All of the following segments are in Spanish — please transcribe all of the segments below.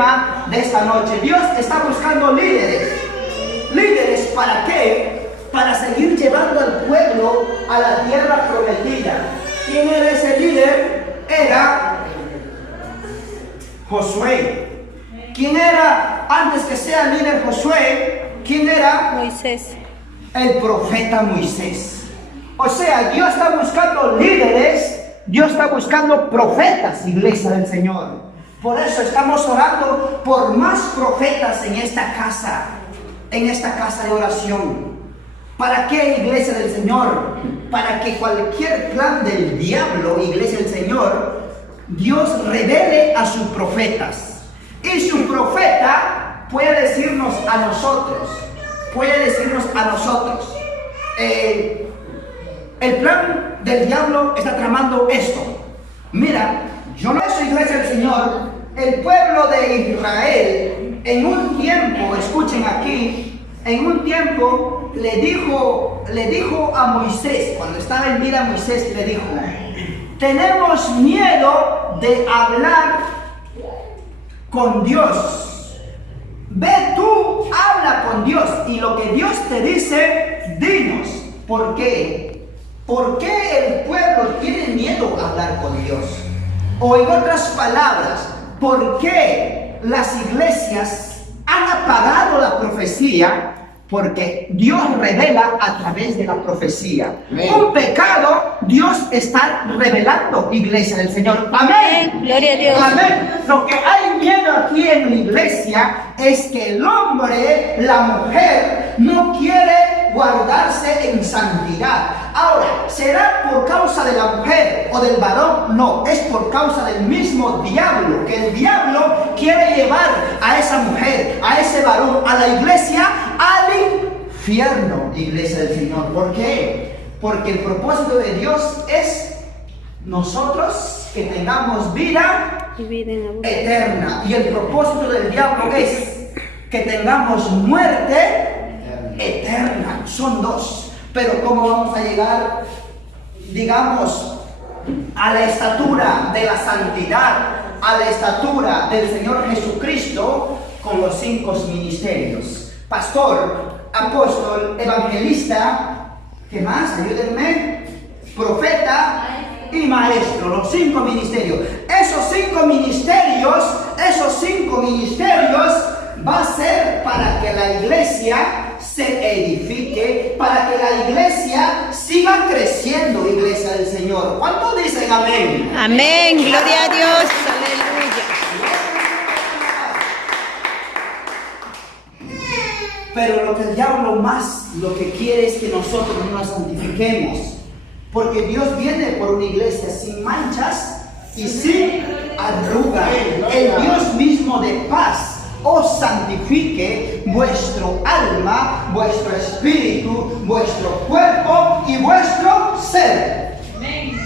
tema de esta noche. Dios está buscando líderes. ¿Líderes para qué? Para seguir llevando al pueblo a la tierra prometida. ¿Quién era ese líder? Era Josué. ¿Quién era, antes que sea líder Josué, quién era? Moisés. El profeta Moisés. O sea, Dios está buscando líderes, Dios está buscando profetas, iglesia del Señor. Por eso estamos orando por más profetas en esta casa de oración. ¿Para qué, iglesia del Señor? Para que cualquier plan del diablo, iglesia del Señor, Dios revele a sus profetas. Y su profeta puede decirnos a nosotros. El plan del diablo está tramando esto. Mira, yo no soy iglesia del Señor. El pueblo de Israel, en un tiempo, escuchen aquí, en un tiempo le dijo a Moisés, cuando estaba en vida Moisés, le dijo: tenemos miedo de hablar con Dios. Ve tú, habla con Dios, y lo que Dios te dice, dinos. ¿Por qué? ¿Por qué el pueblo tiene miedo a hablar con Dios? O en otras palabras, ¿por qué las iglesias han apagado la profecía? Porque Dios revela a través de la profecía. Amén. Un pecado, Dios está revelando, iglesia del Señor. Amén. Gloria a Dios. Amén. Lo que hay miedo aquí en la iglesia es que el hombre, la mujer, no quiere guardarse en santidad. Ahora, ¿será por causa de la mujer o del varón? No, es por causa del mismo diablo, que el diablo quiere llevar a esa mujer, a ese varón, a la iglesia, al infierno, iglesia del Señor. ¿Por qué? Porque el propósito de Dios es nosotros que tengamos vida eterna. Y el propósito del diablo es que tengamos muerte eterna. Son dos. Pero ¿cómo vamos a llegar, digamos, a la estatura de la santidad, a la estatura del Señor Jesucristo con los 5 ministerios? Pastor, apóstol, evangelista, ¿qué más? Ayúdenme. Profeta y maestro, los 5 ministerios. Esos 5 ministerios va a ser para que la iglesia se edifique, para que la iglesia siga creciendo, iglesia del Señor. ¿Cuántos dicen amén? Amén, gloria a Dios, aleluya. Pero lo que el diablo más lo que quiere es que nosotros no nos santifiquemos, porque Dios viene por una iglesia sin manchas y sin arruga. El Dios mismo de paz os santifique vuestro alma, vuestro espíritu, vuestro cuerpo y vuestro ser.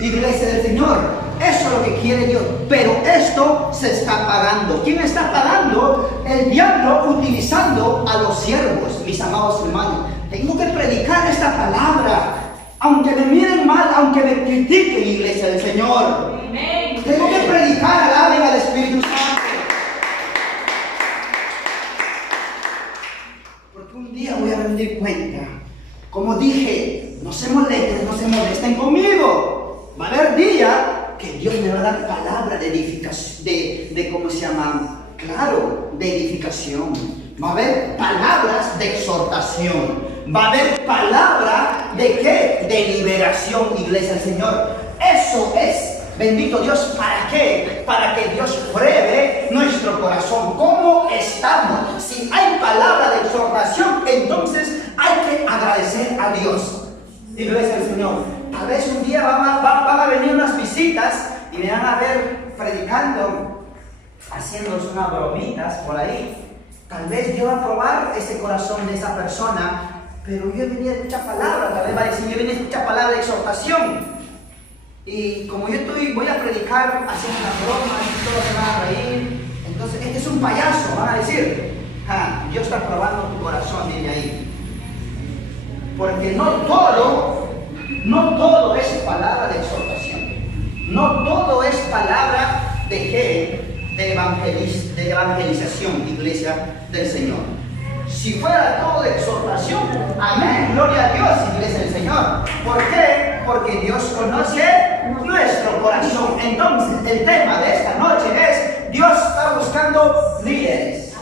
Iglesia del Señor, eso es lo que quiere Dios. Pero esto se está pagando. ¿Quién está pagando? El diablo, utilizando a los siervos. Mis amados hermanos, tengo que predicar esta palabra, aunque me miren mal, aunque me critiquen, iglesia del Señor. Tengo que predicar, alaben al Espíritu Santo. Un día voy a rendir cuenta. Como dije, no se molesten conmigo. Va a haber día que Dios me va a dar palabra de edificación, de ¿cómo se llama? Claro, de edificación. Va a haber palabras de exhortación. Va a haber palabra de ¿qué? De liberación, iglesia del Señor. Eso es. Bendito Dios, ¿para qué? Para que Dios pruebe nuestro corazón. ¿Cómo estamos? Si hay palabra de exhortación, entonces hay que agradecer a Dios. Iglesia del Señor, tal vez un día van a venir unas visitas y me van a ver predicando, haciéndose unas bromitas por ahí. Tal vez Dios va a probar ese corazón de esa persona, pero yo venía a escuchar palabra. Tal vez va a decir, yo venía a escuchar palabra de exhortación. Y como yo voy a predicar haciendo unas bromas y todos se van a reír, entonces este es un payaso, van a decir, Dios está probando tu corazón, dile ahí. Porque no todo es palabra de exhortación, no todo es palabra de qué, de evangelización, iglesia del Señor. Si fuera todo de exhortación, amén, gloria a Dios, iglesia del Señor. ¿Por qué? Porque Dios conoce nuestro corazón. Entonces, el tema de esta noche es: Dios está buscando líderes.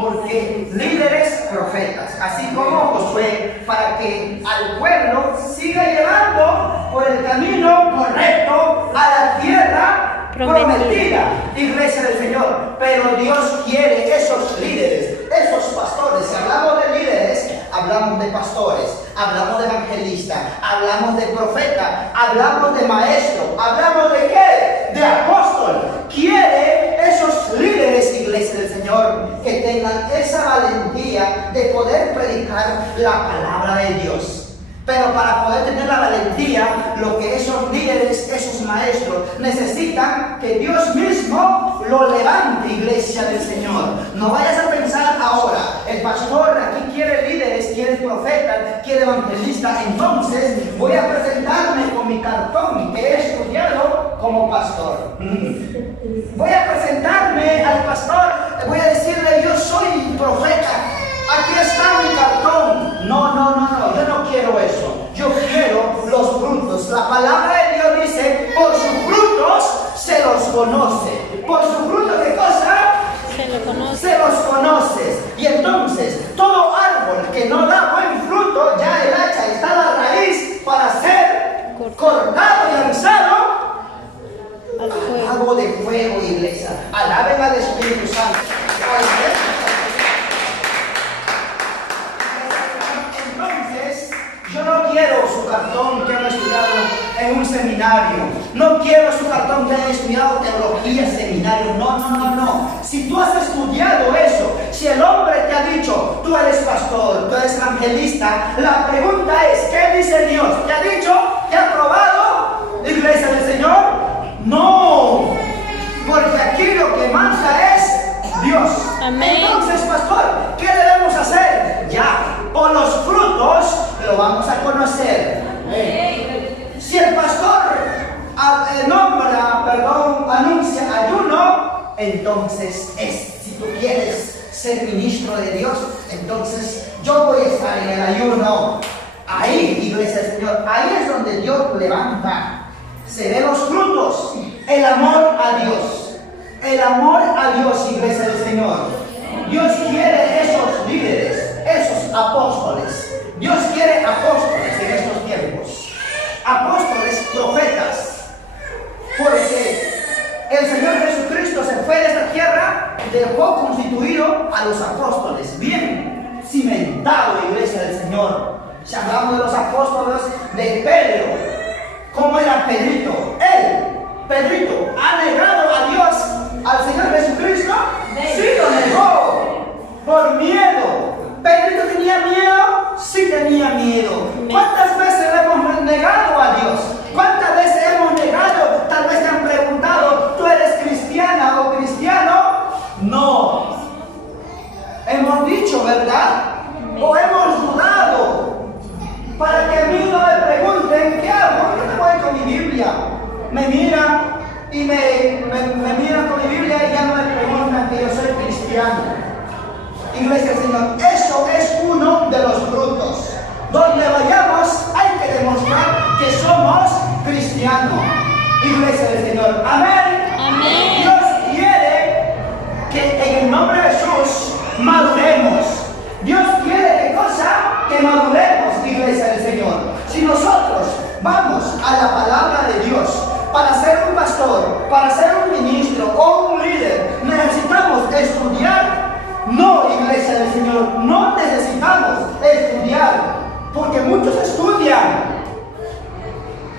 Porque líderes profetas, así como Josué, para que al pueblo siga llevando por el camino correcto a la tierra prometida, iglesia del Señor. Pero Dios quiere esos líderes, esos pastores. Si hablamos de líderes, hablamos de pastores, hablamos de evangelistas, hablamos de profeta, hablamos de maestro, hablamos de ¿qué? De apóstol. Quiere esos líderes, iglesia del Señor, que tengan esa valentía de poder predicar la palabra de Dios. Pero para poder tener la valentía, lo que esos líderes, esos maestros necesitan, que Dios mismo lo levante, iglesia del Señor. No vayas a pensar ahora, el pastor aquí quiere líderes, quiere profetas, quiere evangelistas, entonces voy a presentarme con mi cartón que he estudiado como pastor. Voy a presentarme al pastor, voy a decirle: yo soy profeta, aquí está mi cartón. No, yo no quiero eso. Yo quiero los frutos. La palabra de Dios dice: por sus frutos se los conoce. Por sus frutos, ¿qué cosa? Se los conoces. Y entonces, todo árbol que no da buen fruto, ya el hacha está a la raíz para ser cortado y lanzado al lago de fuego, iglesia. Alaben al Espíritu Santo. Entonces, yo no quiero su cartón que han estudiado en un seminario. No quiero su cartón que han estudiado teología, seminario. No. Si tú has estudiado eso, si el hombre te ha dicho: tú eres pastor, tú eres evangelista, la pregunta es: ¿qué dice Dios? ¿Te ha dicho? ¿Te ha aprobado, iglesia del Señor? No, porque aquí lo que manda es Dios. Amén. Entonces, pastor, ¿qué debemos hacer? Ya, por los frutos lo vamos a conocer. Si el pastor anuncia ayuno, entonces si tú quieres ser ministro de Dios, entonces yo voy a estar en el ayuno. Ahí, iglesia del Señor, ahí es donde Dios levanta. Se ven los frutos, el amor a Dios. El amor a Dios, iglesia del Señor. Dios quiere esos líderes, esos apóstoles. Dios quiere apóstoles en estos tiempos. Apóstoles, profetas. Porque el Señor Jesucristo se fue de esta tierra, dejó constituido a los apóstoles. Bien cimentado, iglesia del Señor. Si hablamos de los apóstoles de Pedro, ¿cómo era Pedrito? Pedrito, ¿ha negado a Dios, al Señor Jesucristo? Sí, lo negó. Por miedo. ¿Pedrito tenía miedo? Sí, tenía miedo. ¿Cuántas veces le hemos negado a Dios? ¿Cuántas veces hemos negado? Tal vez te han preguntado: ¿tú eres cristiana o cristiano? No. Hemos dicho, ¿verdad? O hemos dudado. Para que a mí no me pregunten: ¿qué hago? Yo me voy con mi Biblia. Me miran y me miran con mi Biblia y ya no me preguntan que yo soy cristiano. Iglesia del Señor, eso es uno de los frutos. Donde vayamos hay que demostrar que somos cristianos. Iglesia del Señor, amén. Amén. Dios quiere que en el nombre de Jesús maduremos. Dios quiere ¿qué cosa? Que maduremos, iglesia del Señor. Si nosotros vamos a la palabra de Dios para ser un pastor, para ser un ministro o un líder, necesitamos estudiar. No, iglesia del Señor, no necesitamos estudiar, porque muchos estudian.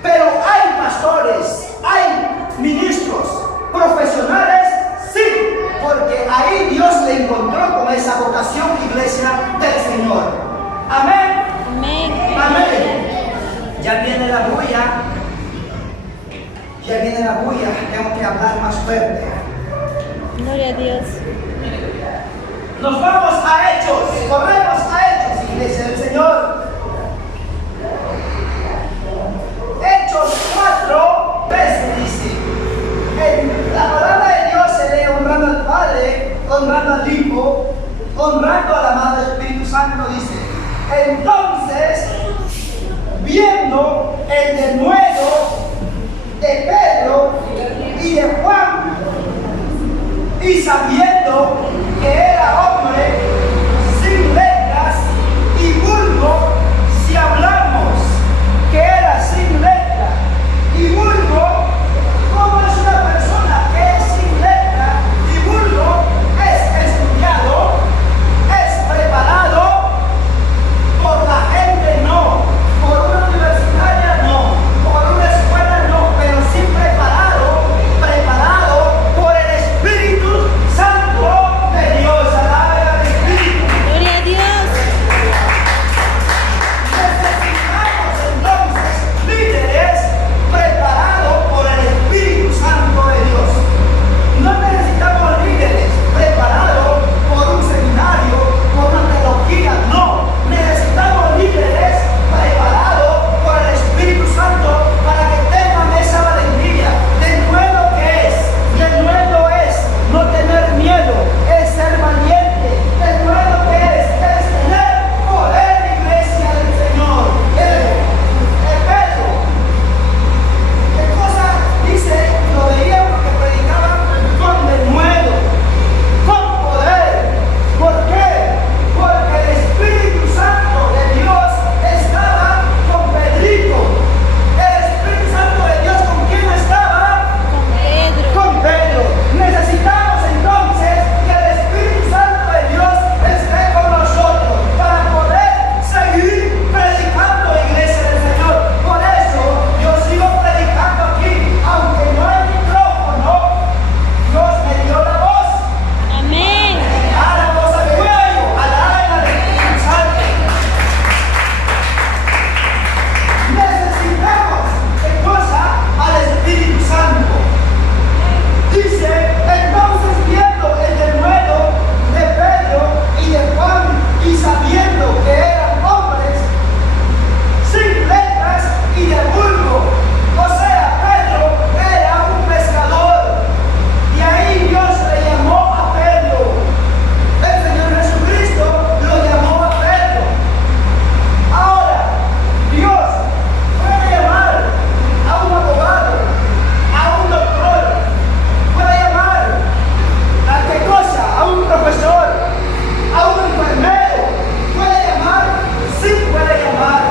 Pero hay pastores, hay ministros profesionales, sí, porque ahí Dios le encontró con esa vocación, iglesia del Señor. Amén. Amén. Amén. Ya viene la bulla. Ya viene la bulla. Tengo que hablar más fuerte. Gloria a Dios. Nos vamos a Hechos. Corremos a Hechos, iglesia del Señor. Hechos 4:13 dice. La palabra de Dios se lee honrando al Hijo, honrando al amado Espíritu Santo, dice. Entonces, viendo el denuedo de Pedro y de Juan, y sabiendo que era hombre sin letras y vulgo, si hablamos que era sin letra y vulgo, ¿cómo es una persona que es sin letra y vulgo? Es estudiado, es preparado por la gente, no, por una universitaria, no, por una escuela, no, pero sí preparado por el Espíritu Santo de Dios. Alabe al Espíritu. Gloria a Dios. Necesitamos entonces líderes preparados por el Espíritu Santo de Dios. No necesitamos líderes preparados por un seminario, por una teología, no. Necesitamos líderes preparados por el Espíritu Santo para que tengan esa valentía. De nuevo que es, de nuevo es no tener miedo, es ser valiente. De nuevo que es tener poder, iglesia del Señor. Pedro, ¿qué cosa dice? Lo veíamos que predicaban con denuedo, con poder. ¿Por qué? Porque el Espíritu Santo de Dios estaba con Pedrito. El Espíritu Santo de Dios, ¿con quién estaba? Con Pedro. Con Pedro. Necesitamos entonces que el Espíritu Santo de Dios esté con nosotros para poder seguir predicando, iglesia del Señor. Por eso yo sigo predicando aquí, aunque no hay micrófono. Dios me dio la voz. Amén. A la voz al cuello, alaben al Espíritu Santo. Necesitamos, ¿qué cosa? Al Espíritu Santo. Dice, entonces viendo el denuedo de Pedro y de Juan, y sabiendo que eran hombres sin letras y de vulgo, o sea, Pedro era un pescador, y ahí Dios le llamó a Pedro. El Señor Jesucristo lo llamó a Pedro. Ahora, Dios puede llamar a un abogado, a un doctor, puede llamar a qué cosa, a un profesor, a un enfermero, puede llamar, sí puede llamar,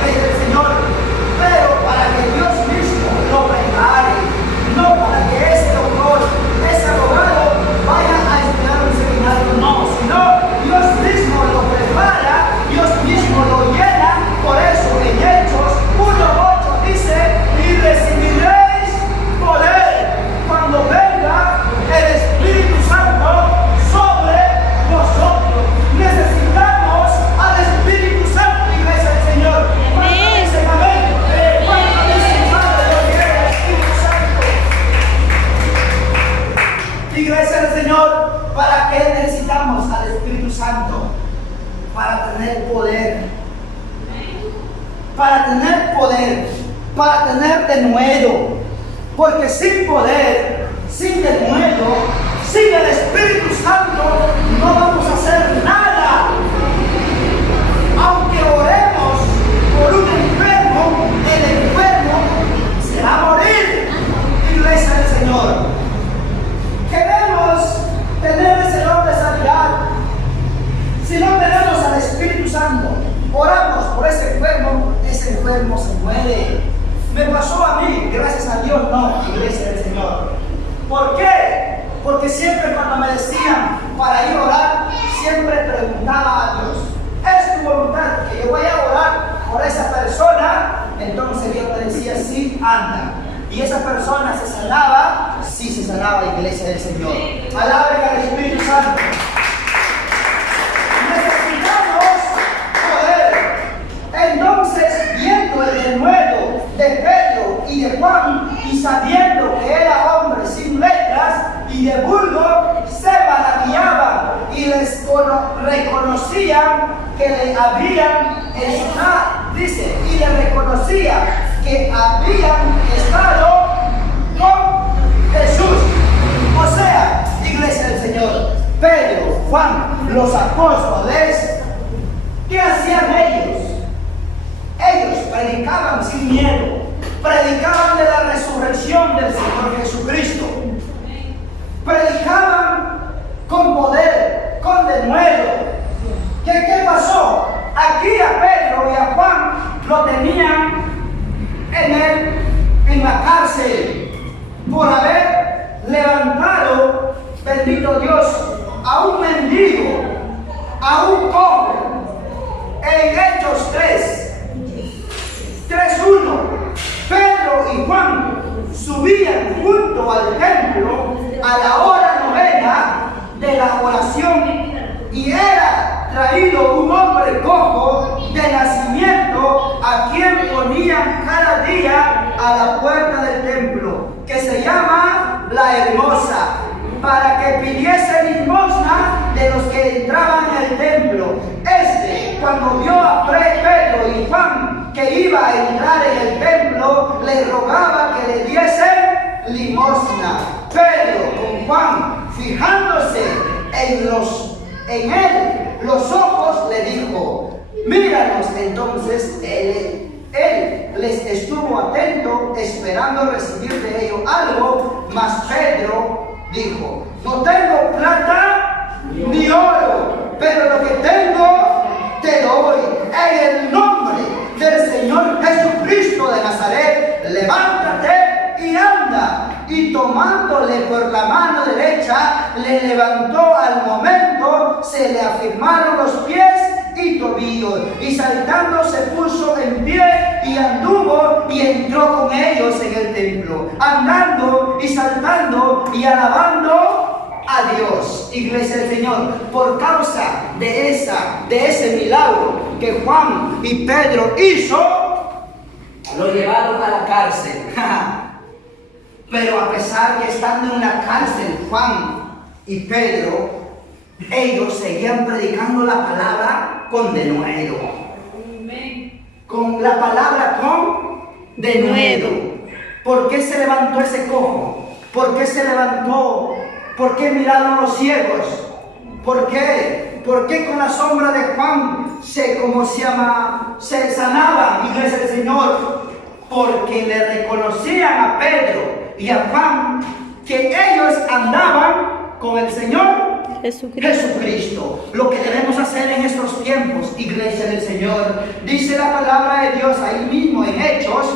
iglesia del Señor, pero para que Dios mismo lo prepare, no para que ese doctor, ese abogado vaya a estudiar un seminario, no, sino Dios mismo lo prepara, Dios mismo lo llena. Por eso en Hechos 1:8 dice, y recibiréis poder cuando venga el Espíritu Santo sobre vosotros. Necesitamos al Espíritu Santo, iglesia del Señor. ¿Cuántos dicen amén? ¿Cuántos dicen, Padre, yo quiero al Espíritu Santo? Iglesia del Señor, ¿para qué necesitamos al Espíritu Santo? Para tener poder. Para tener poder, para tener denuedo. Porque sin poder, sin denuedo, sin el Espíritu Santo, no vamos a hacer nada. Aunque oremos por un enfermo, el enfermo se va a morir, iglesia del Señor. Queremos tener ese don de sanidad. Si no tenemos al Espíritu Santo, oramos por ese enfermo se muere. Me pasó a mí, gracias a Dios, no, iglesia del Señor. ¿Por qué? Porque siempre cuando me decían para ir a orar, siempre preguntaba a Dios, ¿es tu voluntad que yo vaya a orar por esa persona? Entonces Dios me decía, sí, anda. Y esa persona se sanaba, sí se sanaba, iglesia del Señor. Alaben al Espíritu Santo. Necesitamos poder. Entonces, viendo el denuedo de Pedro y de Juan, y sabiendo que era hombre sin letras y de vulgo, se maravillaban y les reconocían que le habían estado, dice, y le reconocían que habían estado con Jesús. O sea, los apóstoles, ¿qué hacían ellos? Ellos predicaban sin miedo, predicaban de la resurrección del Señor Jesucristo, predicaban con poder, con denuedo. ¿Qué pasó? Aquí a Pedro y a Juan lo tenían en la cárcel por haber levantado, bendito Dios, a un mendigo, a un cojo. En Hechos 3:1, Pedro y Juan subían junto al templo a la hora novena de la oración, y era traído un hombre cojo de nacimiento, a quien ponían cada día a la puerta del templo, que se llama La Hermosa, para que pidiese limosna de los que entraban en el templo. Cuando vio a Pedro y Juan que iba a entrar en el templo, le rogaba que le diesen limosna. Pedro con Juan, fijándose en él los ojos, le dijo: míranos. Entonces él les estuvo atento, esperando recibir de ellos algo, mas Pedro dijo: no tengo plata ni oro, pero lo que tengo te doy. En el nombre del Señor Jesucristo de Nazaret, levántate y anda. Y tomándole por la mano derecha, le levantó. Al momento se le afirmaron los pies y tobillos, y saltando se puso en pie y anduvo y entró con ellos en el templo, andando y saltando y alabando a Dios. Iglesia del Señor, por causa de ese milagro que Juan y Pedro hizo, lo llevaron a la cárcel. Pero a pesar que estando en la cárcel Juan y Pedro, ellos seguían predicando la palabra con denuedo. Con la palabra con denuedo. ¿Por qué se levantó ese cojo? ¿Por qué se levantó? ¿Por qué miraron los ciegos? ¿Por qué? ¿Por qué con la sombra de Juan se sanaba, iglesia del Señor? Porque le reconocían a Pedro y a Juan que ellos andaban con el Señor Jesucristo. Lo que debemos hacer en estos tiempos, iglesia del Señor, dice la palabra de Dios ahí mismo en Hechos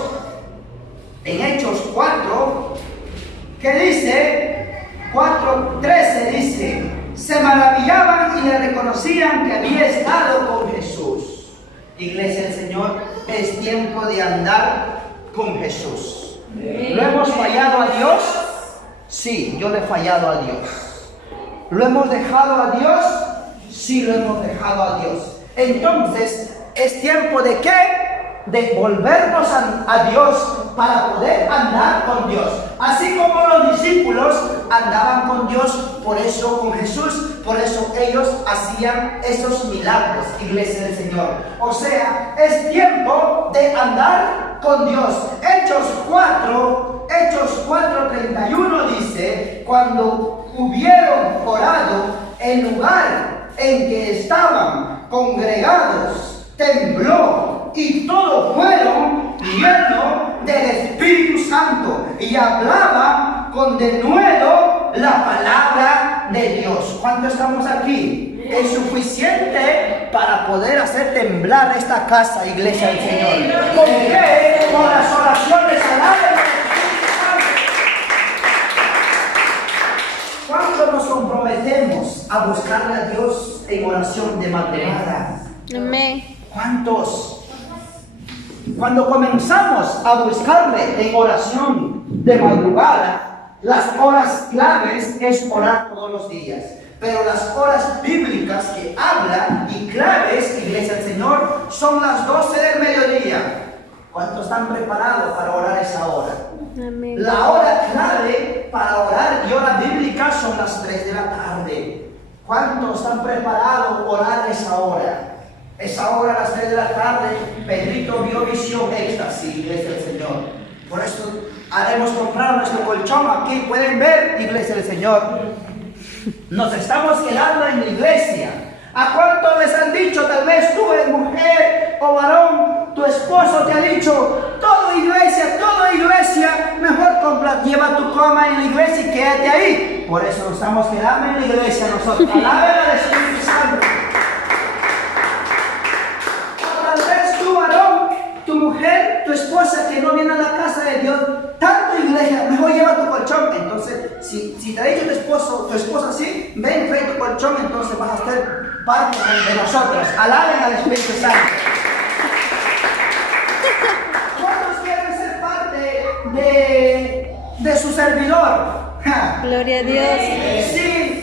4, que dice 4:13, dice: se maravillaban y le reconocían que había estado con Jesús. Iglesia del Señor, es tiempo de andar con Jesús. ¿Lo hemos fallado a Dios? Sí, yo le he fallado a Dios. ¿Lo hemos dejado a Dios? Sí, lo hemos dejado a Dios. Entonces, ¿es tiempo de qué? De volvernos a Dios para poder andar con Dios. Así como los discípulos andaban con Dios, por eso con Jesús, por eso ellos hacían esos milagros, iglesia del Señor. O sea, es tiempo de andar con Dios. Hechos 4:31 dice: cuando hubieron orado, el lugar en que estaban congregados tembló, y todos fueron llenos del Espíritu Santo y hablaban con denuedo la palabra de Dios. ¿Cuánto estamos aquí? Es suficiente para poder hacer temblar esta casa, iglesia del Señor. ¿Por qué? Con las oraciones alaben. ¿Cuándo nos comprometemos a buscarle a Dios en oración de madrugada? Amén. ¿Cuántos? Cuando comenzamos a buscarle en oración de madrugada, las horas claves es orar todos los días. Pero las horas bíblicas que hablan y claves, iglesia del Señor, son las 12 del mediodía. ¿Cuántos están preparados para orar esa hora? Amén. La hora clave para orar y hora bíblica son las 3 de la tarde. ¿Cuántos están preparados para orar esa hora? Esa hora a las 3 de la tarde, Pedrito vio visión éxtasis, iglesia del Señor. Por eso haremos comprar nuestro colchón aquí. Pueden ver, iglesia del Señor. Nos estamos quedando en la iglesia. ¿A cuánto les han dicho, tal vez tú, mujer o varón, tu esposo te ha dicho, todo iglesia, mejor lleva tu cama en la iglesia y quédate ahí? Por eso nos estamos quedando en la iglesia nosotros. Alaben al Espíritu Santo. O tal vez tú, varón, tu mujer, tu esposa que no viene a la casa de Dios, tanto iglesia, mejor lleva tu colchón. Entonces, si te ha dicho tu esposa así, ven, trae tu colchón, entonces vas a ser parte de nosotros. Alaben al Espíritu Santo. ¿Cuántos quieren ser parte de su servidor? Gloria a Dios.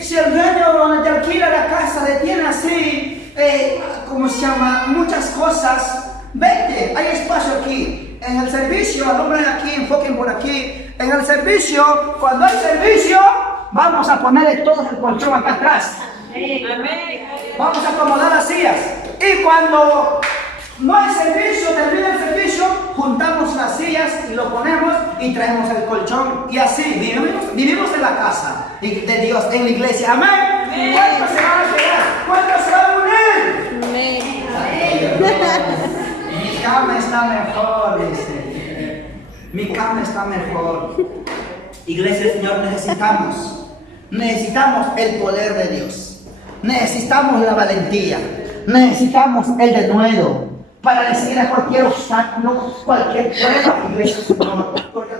Si el dueño donde te alquila la casa le tiene así, ¿cómo se llama? Muchas cosas. Vete, hay espacio aquí. En el servicio, alumbren aquí, enfoquen por aquí. En el servicio, cuando hay servicio, vamos a ponerle todo el colchón acá atrás. Amén. Vamos a acomodar las sillas. Y cuando no hay servicio, termina el servicio, juntamos las sillas y lo ponemos y traemos el colchón. Y así vivimos en la casa de Dios, en la iglesia. Amén. ¿Cuántos se van a quedar? ¿Cuántos se van a unir? Amén. Mi cama está mejor, dice. Mi cama está mejor. Iglesia, Señor, necesitamos el poder de Dios. Necesitamos la valentía. Necesitamos el denuedo para decir a cualquier obstáculo, cualquier prueba, iglesia, Señor. Porque